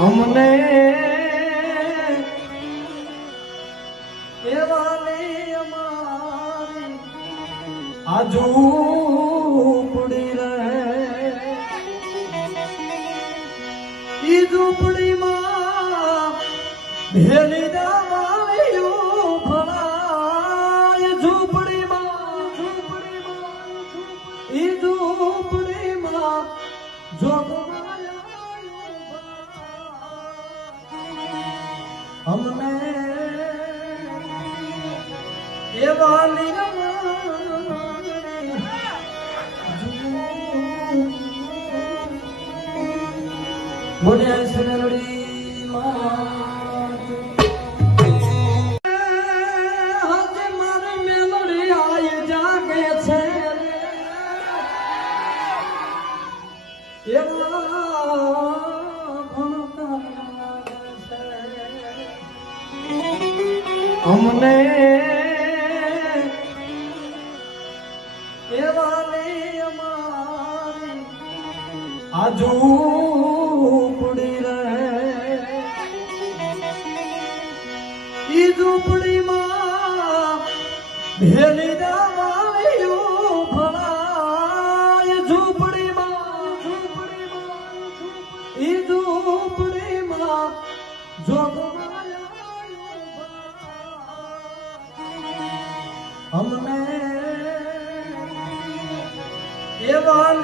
અમને એવાની અમારી આ ઝૂંપડી રહે ઈ ઝૂંપડીમાં ભેલી દાવાળીઓ ફળાય ઝૂંપડીમાં ઈ ઝૂંપડીમાં અમને એવા બોલ્યા છે મેલોડી હાથે મારી મેલોડી આય જાગે છે અમને એવાની અમારી આ ઝૂંપડી રહે ઈ ઝૂંપડીમાં ભેલી દાવાળીઓ ફળાય ઝૂંપડીમાં ઈ ઝૂંપડીમાં અમને એવા